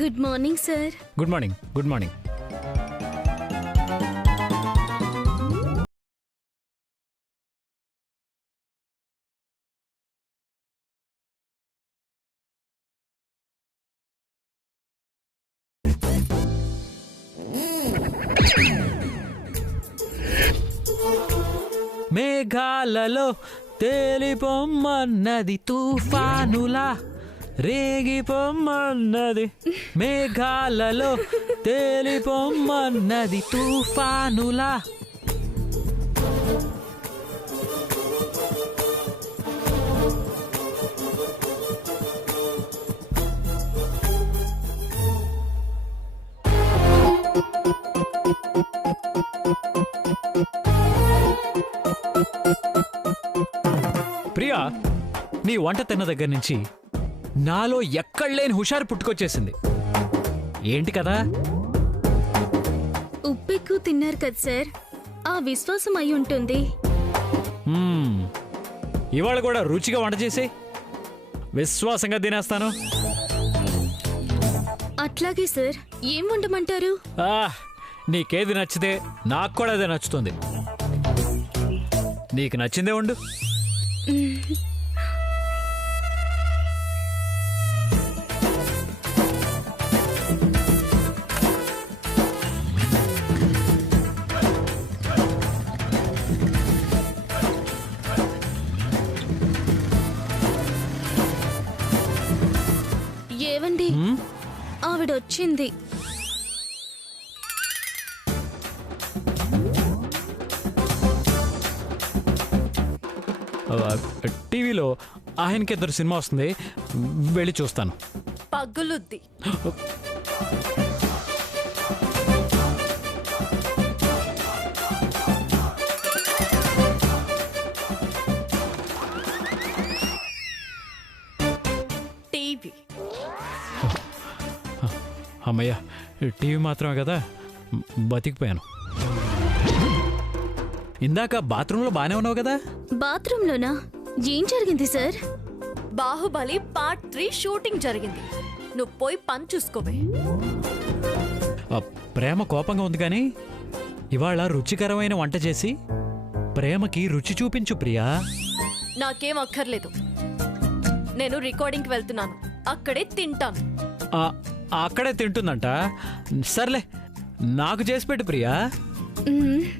Good morning sir. Good morning. Good morning. మేఘాలలో తేలిపొమ్మన్నది తుఫానులా రేగిపొమ్మన్నది. మేఘాలలో తేలిపొమ్మన్నది తుఫానులా. ప్రియా, నీ వంట తిన్న దగ్గర నుంచి నాలో ఎక్కడలేని హుషారు పుట్టుకొచ్చేసింది. ఏంటి కదా? ఉప్పెక్కువ తిన్నారు కదా సార్, ఆ విశ్వాసం అయి ఉంటుంది. ఇవాళ కూడా రుచిగా వంట చేసి విశ్వాసంగా తినేస్తాను. అట్లాగే సార్. ఏం వండమంటారు? నీకేది నచ్చితే నాకు కూడా అదే నచ్చుతుంది. నీకు నచ్చిందే వండు. ఏవండి, ఆవిడొచ్చింది. టీవీలో ఆయనకి ఇద్దరు సినిమా వస్తుంది, వెళ్ళి చూస్తాను. పగులుద్ది. టీవీ. అమ్మయ్య, టీవీ మాత్రమే కదా, బతికిపోయాను. ఇందాక బాత్రూంలో బానే ఉన్నావు కదా? బాత్రూంలోనా? ఏం జరిగింది సార్? బాహుబలి పార్ట్ 3 షూటింగ్ జరిగింది. నువ్వు పోయి పని చూసుకోవే. ప్రేమ కోపంగా ఉంది కానీ ఇవాళ రుచికరమైన వంట చేసి ప్రేమకి రుచి చూపించు ప్రియా. నాకేం అక్కర్లేదు. నేను రికార్డింగ్కి వెళ్తున్నాను, అక్కడే తింటాను. అక్కడే తింటుందంట. సర్లే, నాకు చేసి పెట్టు ప్రియా.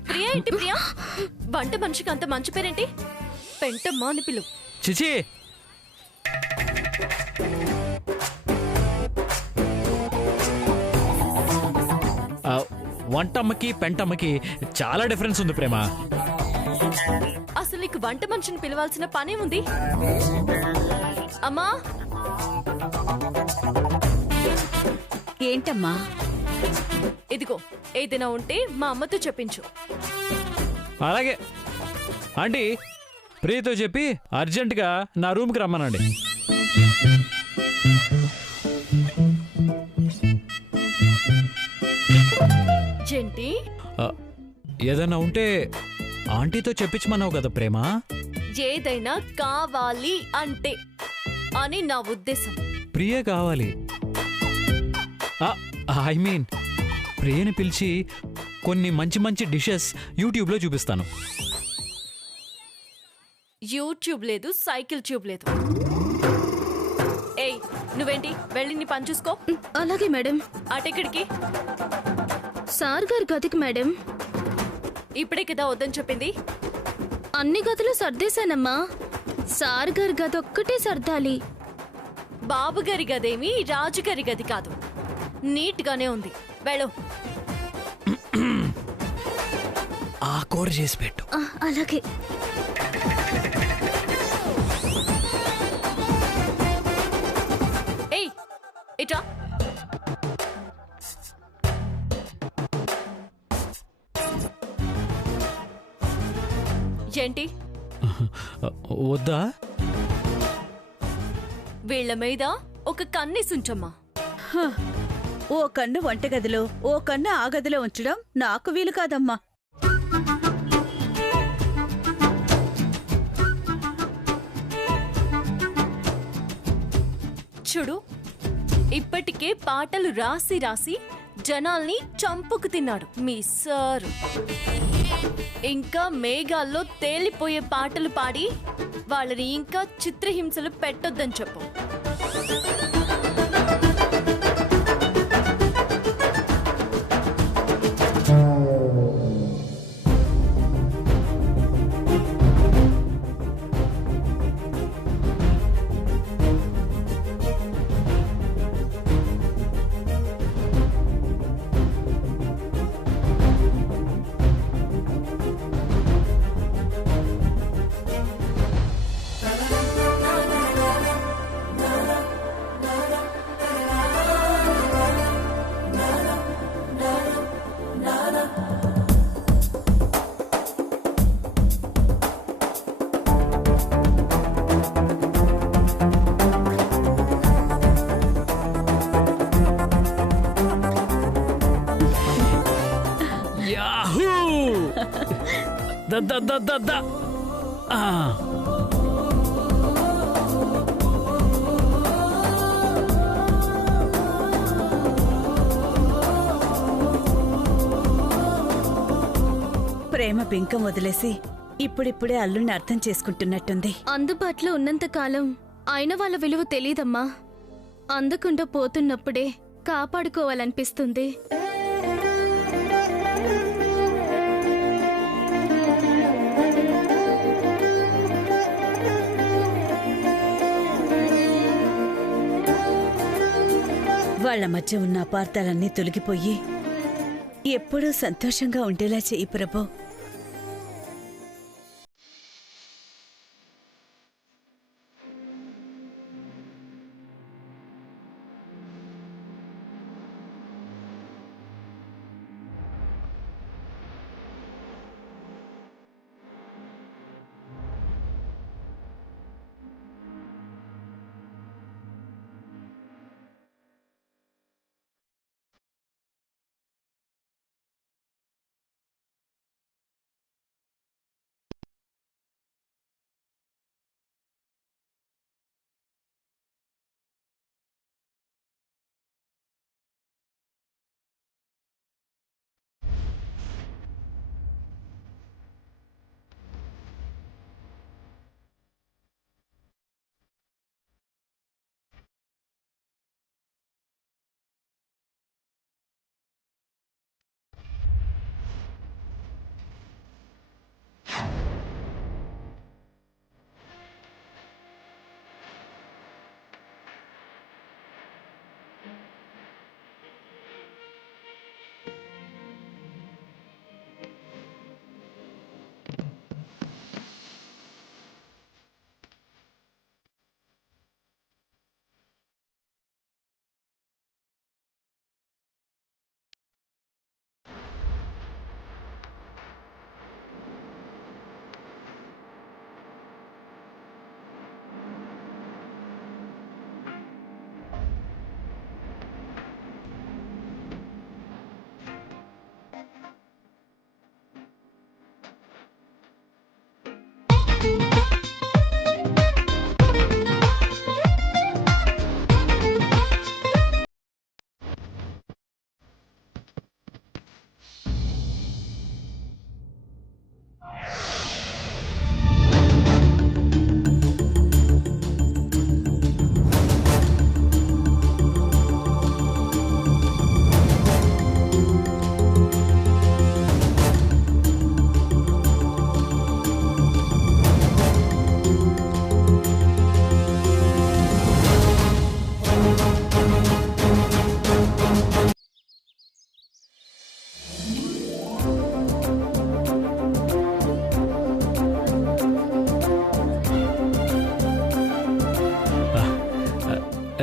ప్రియా ఏంటి ప్రియా? వంట మనిషికి అంత మంచి పేరేంటి? పెంటమ్మా అని పిలువు. చిచి, వంటమ్మకి పెంటమ్మకి చాలా డిఫరెన్స్ ఉంది ప్రేమ. అసలు నీకు వంట మనిషిని పిలవాల్సిన పనే ఉంది? అమ్మా. ఏంటమ్మా? ఇదిగో, ఏదైనా ఉంటే మా అమ్మతో చెప్పించు. అలాగే ఆంటీ, ప్రియతో చెప్పి అర్జెంటుగా నా రూమ్కి రమ్మనండి. ఏంటి? ఏదైనా ఉంటే ఆంటీతో చెప్పించమన్నావు కదా ప్రేమ. ఏదైనా కావాలి అంటే అని నా ఉద్దేశం. ప్రియ కావాలి. ఐ మీన్ ప్రియని పిలిచి కొన్ని మంచి మంచి డిషెస్ యూట్యూబ్లో చూపిస్తాను. యూట్యూబ్ లేదు, సైకిల్ ట్యూబ్ లేదు. ఏయ్, నువ్వేంటి? వెళ్ళి నీ పని చూసుకో. అలాగే మేడం. అటెక్కడికి? సార్ గారి గదికి మేడం. ఇప్పుడే కదా వద్దని చెప్పింది. అన్ని గదులు సర్దేశానమ్మా. సార్ గారి గది ఒక్కటే సర్దాలి. బాబు గారి గదేమి రాజుగారి గది కాదు, నీట్ గానే ఉంది. వెళ్ళు. ఆ కూర చేసి పెట్టు. అలాగే. ఏయ్, ఇట్రా. ఏంటి? వద్దా? వీళ్ల మీద ఒక కన్నేసుంచమ్మా. ఓ కన్ను వంటగదిలో, ఓ కన్ను ఆ గదిలో ఉంచడం నాకు వీలు కాదమ్మా. చూడు, ఇప్పటికే పాటలు రాసి రాసి జనాల్ని చంపుకు తిన్నాడు మీ సార్. ఇంకా మేఘాల్లో తేలిపోయే పాటలు పాడి వాళ్ళని ఇంకా చిత్రహింసలు పెట్టొద్దని చెప్పు. ప్రేమ పింకం వదిలేసి ఇప్పుడిప్పుడే అల్లుణ్ణి అర్థం చేసుకుంటున్నట్టుంది. అందుబాటులో ఉన్నంత కాలం అయిన వాళ్ళ విలువ తెలీదమ్మా. అందకుండా పోతున్నప్పుడే కాపాడుకోవాలనిపిస్తుంది. వాళ్ళ మధ్య ఉన్న అపార్థాలన్నీ తొలగిపోయి ఎప్పుడూ సంతోషంగా ఉండేలా చెయ్యి ప్రభు.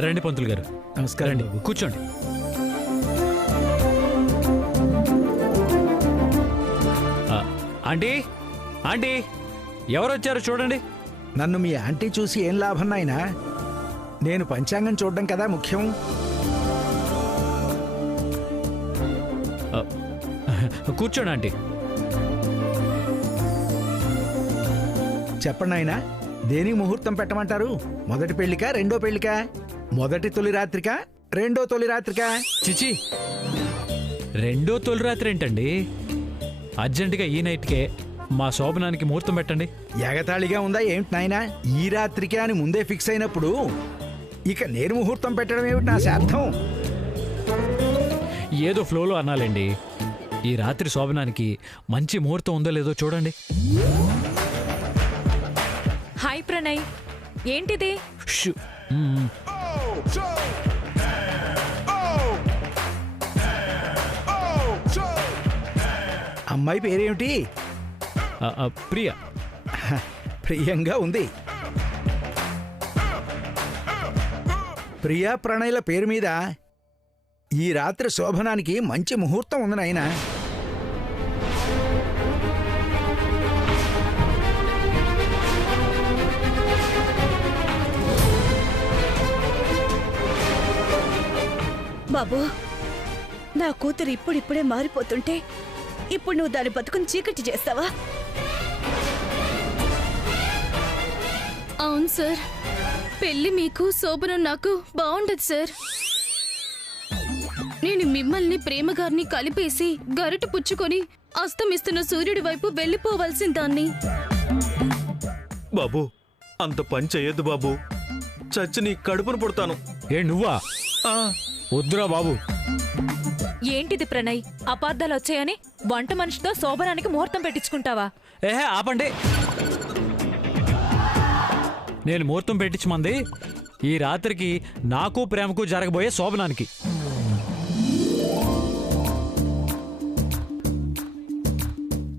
రండి పంతులు గారు. నమస్కారం అండి. కూర్చోండి. ఆంటీ, ఆంటీ, ఎవరొచ్చారు చూడండి. నన్ను మీ ఆంటీ చూసి ఏం లాభం నాయనా? నేను పంచాంగం చూడడం కదా ముఖ్యం. కూర్చోండి ఆంటీ. చెప్పండి నాయనా, దేనికి ముహూర్తం పెట్టమంటారు? మొదటి పెళ్లికా, రెండో పెళ్లికా? మొదటి తొలి రాత్రికా, రెండో తొలి రాత్రికా? చిచి, రెండో తొలి రాత్రి ఏంటండి? అర్జెంటుగా ఈ నైట్కే మా శోభనానికి ముహూర్తం పెట్టండి. ఎగతాళిగా ఉందా ఏమిటి నాయనా? ఈ రాత్రికే అని ముందే ఫిక్స్ అయినప్పుడు ఇక నేను ముహూర్తం పెట్టడం ఏమిటి నా శార్థం? ఏదో ఫ్లోలో అనాలండి. ఈ రాత్రి శోభనానికి మంచి ముహూర్తం ఉందో లేదో చూడండి. హాయ్ ప్రణయ్, ఏంటిది? షూ. మ్మ్. అమ్మాయి పేరేమిటి? ప్రియ. ప్రియంగా ఉంది. ప్రియా ప్రణయ్ల పేరు మీద ఈ రాత్రి శోభనానికి మంచి ముహూర్తం ఉంది నాయనా. బాబు, నా కూతురు ఇప్పుడిప్పుడే మారిపోతుంటే ఇప్పుడు నువ్వు దాని బతుకుని చీకటి చేస్తావా? అవును సార్, పెళ్లి మీకు శోభనం నాకు బాగుండదు సార్. నేను మిమ్మల్ని ప్రేమగారిని కలిపేసి గరిట పుచ్చుకొని అస్తమిస్తున్న సూర్యుడి వైపు వెళ్ళిపోవలసిన దాన్ని. బాబు, అంత పని చెయ్యొద్దు బాబు. చచ్చి నీ కడుపును పుడతాను. ఏ నువ్వా? ఆ, వద్దురా బాబు. ఏంటిది ప్రణయ్? అపార్థాలు వచ్చాయని వంట మనిషితో శోభనానికి ముహూర్తం పెట్టించుకుంటావా? ఏహే ఆపండి. నేను ముహూర్తం పెట్టించమంది ఈ రాత్రికి నాకు ప్రేమకు జరగబోయే శోభనానికి.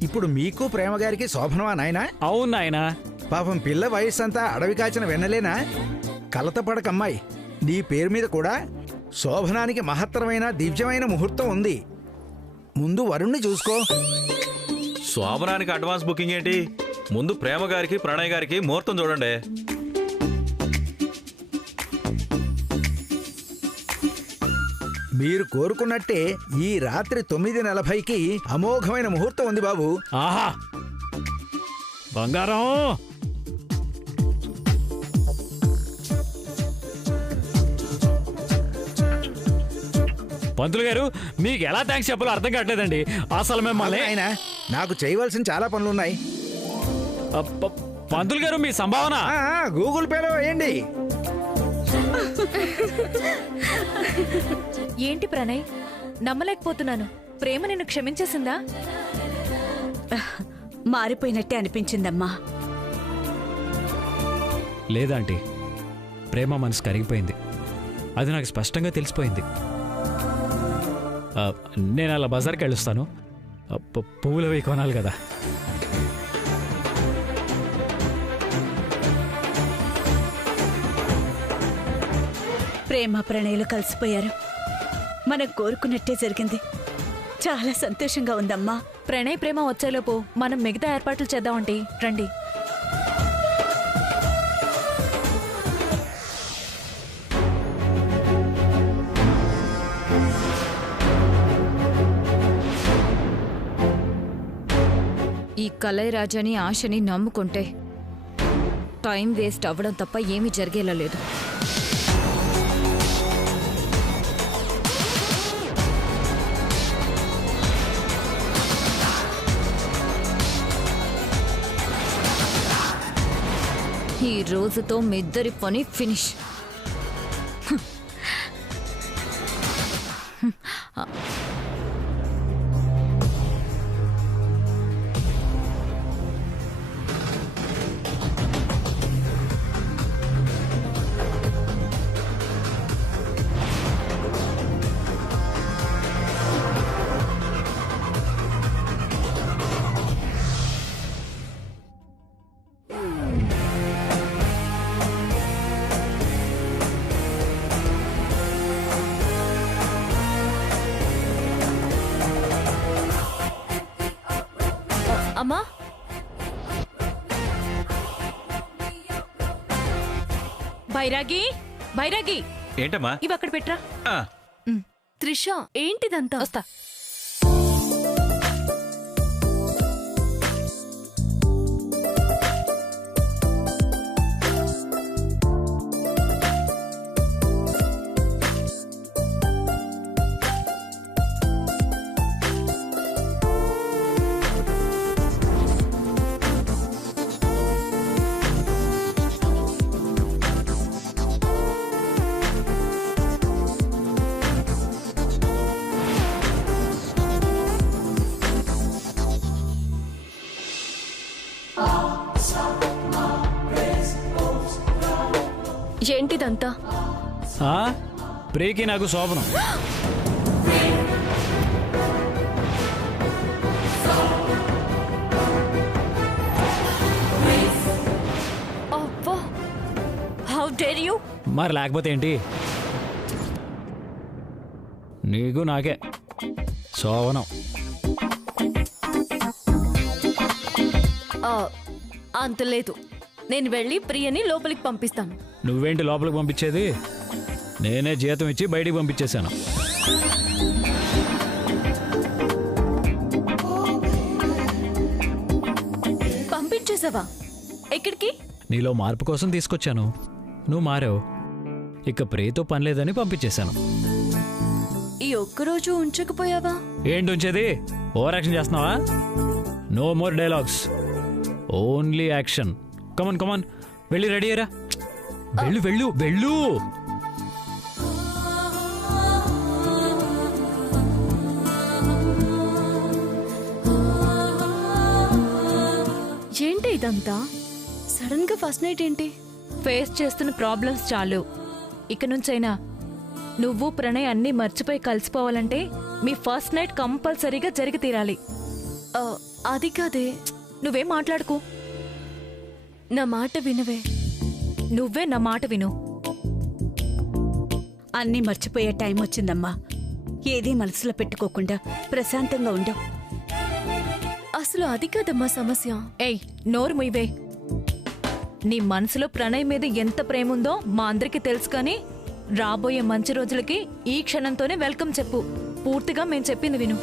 ఇప్పుడు మీకు ప్రేమగారికి శోభనమా నాయనా? అవును నాయనా. పాపం పిల్ల వయస్సంతా అడవి కాచిన వెన్నలేనా? కలతపడకమ్మాయి, నీ పేరు మీద కూడా శోభనానికి మహత్తరమైన దివ్యమైన ముహూర్తం ఉంది. ముందు వరుణ్ణి చూసుకో. శోభనానికి అడ్వాన్స్ బుకింగ్ ఏంటి? ముందు ప్రేమ గారికి ప్రణయ్ గారికి ముహూర్తం చూడండి. మీరు కోరుకున్నట్టే ఈ రాత్రి 9:40కి అమోఘమైన ముహూర్తం ఉంది బాబు. ఆహా, బంగారం. పంతులు గారు, మీకు ఎలా థ్యాంక్స్ చెప్పాలో అర్థం కావట్లేదండి. అసలు మిమ్మల్ని ఆయన నాకు చేయవలసిన చాలా పనులున్నాయి. పంతులు గారు, మీ సంభావన గూగుల్ పేలో వేయండి. ఏంటి ప్రణయ్, నమ్మలేకపోతున్నాను. ప్రేమ నిన్ను క్షమించేసిందా? మారిపోయినట్టే అనిపించిందమ్మా. లేదాంటీ, ప్రేమ మనసు కరిగిపోయింది. అది నాకు స్పష్టంగా తెలిసిపోయింది. నేను అలా బజార్కి వెళ్ళొస్తాను. పువ్వులు అవి కొనాలి కదా. ప్రేమ ప్రణయులు కలిసిపోయారు. మనం కోరుకున్నట్టే జరిగింది. చాలా సంతోషంగా ఉందమ్మా. ప్రణయ్ ప్రేమ వచ్చేలోపు మనం మిగతా ఏర్పాట్లు చేద్దామండి. రండి. ఈ కలైరాజని ఆశని నమ్ముకుంటే టైం వేస్ట్ అవ్వడం తప్ప ఏమీ జరిగేలా లేదు. ఈ రోజుతో మీ ఇద్దరి పని ఫినిష్. అమ్మా, బైరాగి, బైరాగి, ఏంటమ్మా? ఇవి అక్కడ పెట్టరా. ఆ, త్రిష, ఏంటిదంతా? వస్తా. ఏంటిదంతా? ఆ? ప్రియకి నాకు శోభనం. అబ్బా, హౌ డేర్ యూ! మరి లేకపోతే ఏంటి? నీకు నాకే శోభనం. అంత లేదు. నేను వెళ్ళి ప్రియని లోపలికి పంపిస్తాను. నువ్వేంటి లోపలికి పంపించేది? నేనే జీతం ఇచ్చి బయటికి పంపించేశాను. పంపించేసావా? ఎక్కడికి? నీలో మార్పు కోసం తీసుకొచ్చాను. నువ్వు మారావు. ఇక ప్రియతో పని లేదని పంపించేశాను. ఈ ఒక్కరోజు ఉంచకపోయావా? ఏంటి ఉంచేది? ఓవర్ యాక్షన్ చేస్తున్నావా? No more dialogues, only action. Come on come on, వెళ్ళి రెడీ అయ్యరా. వెళ్ళు వెళ్ళు వెళ్ళు. ఏంటి ఇదంతా? సడన్ గా ఫస్ట్ నైట్ ఏంటి? ఫేస్ చేస్తున్న ప్రాబ్లమ్స్ చాలు. ఇక నుంచైనా నువ్వు ప్రణయ్ అన్నీ మర్చిపోయి కలిసిపోవాలంటే మీ ఫస్ట్ నైట్ కంపల్సరీగా జరిగి తీరాలి. అది కాదే. నువ్వేం మాట్లాడుకో. నా మాట వినవే. నువ్వే నా మాట విను. అన్నీ మర్చిపోయే టైం వచ్చిందమ్మా. ఏదీ మనసులో పెట్టుకోకుండా ప్రశాంతంగా ఉండవు. అసలు అది కాదమ్మా సమస్య. ఏయ్, నోరు ముయ్యవే. నీ మనసులో ప్రణయ్ మీద ఎంత ప్రేమ ఉందో మా అందరికీ తెలుసు. కానీ రాబోయే మంచి రోజులకి ఈ క్షణంతోనే వెల్కమ్ చెప్పు. పూర్తిగా మేం చెప్పింది విను.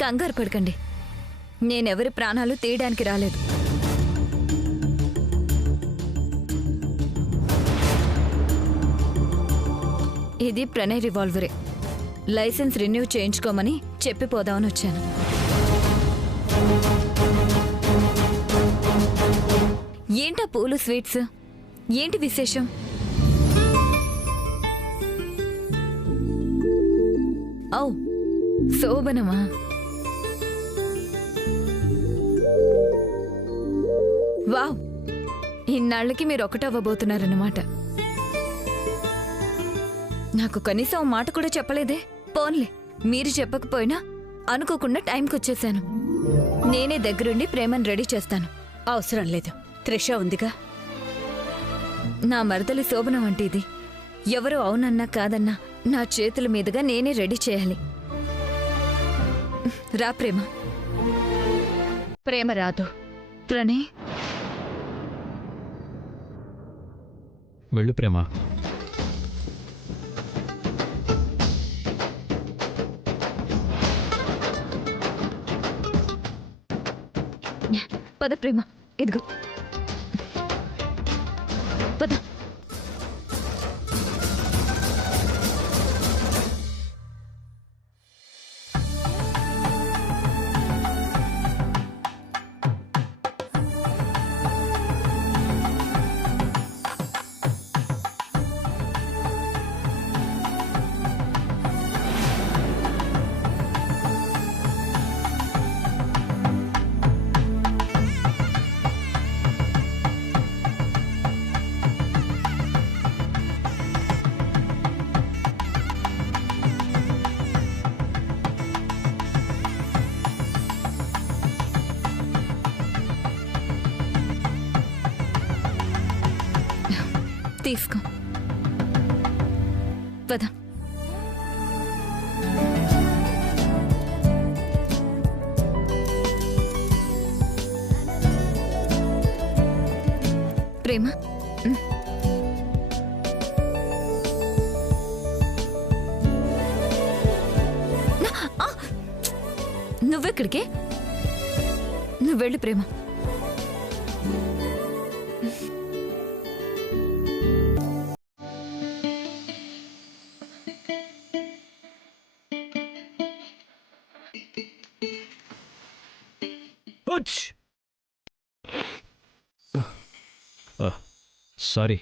కంగారు పడకండి. నేనెవరి ప్రాణాలు తీయడానికి రాలేదు. ఇది ప్రణయ్ రివాల్వరే. లైసెన్స్ రెన్యూ చేయించుకోమని చెప్పిపోదామని వచ్చాను. ఏంటా పూలు స్వీట్స్? ఏంటి విశేషం? ఔ, శోభనమా? వావ్, ఇన్నాళ్ళకి మీరు ఒకటవ్వబోతున్నారన్నమాట. నాకు కనీసం ఓ మాట కూడా చెప్పలేదే. పోన్లే, మీరు చెప్పకపోయినా అనుకోకుండా టైంకి వచ్చేసాను. నేనే దగ్గరుండి ప్రేమను రెడీ చేస్తాను. అవసరం లేదు, త్రిష ఉందిగా. నా మరదలి శోభనం అంటే ఇది. ఎవరు అవునన్నా కాదన్నా నా చేతుల మీదుగా నేనే రెడీ చేయాలి. రా ప్రేమ. ప్రేమ రాదు. ప్రణయ్, వెళ్ళు ప్రేమ. పద ప్రేమ, ఇదిగో పద. తీసుకో, పద. ప్రేమ నువ్వెక్కడికి? నువ్వు వెళ్ళు ప్రేమ. సారీ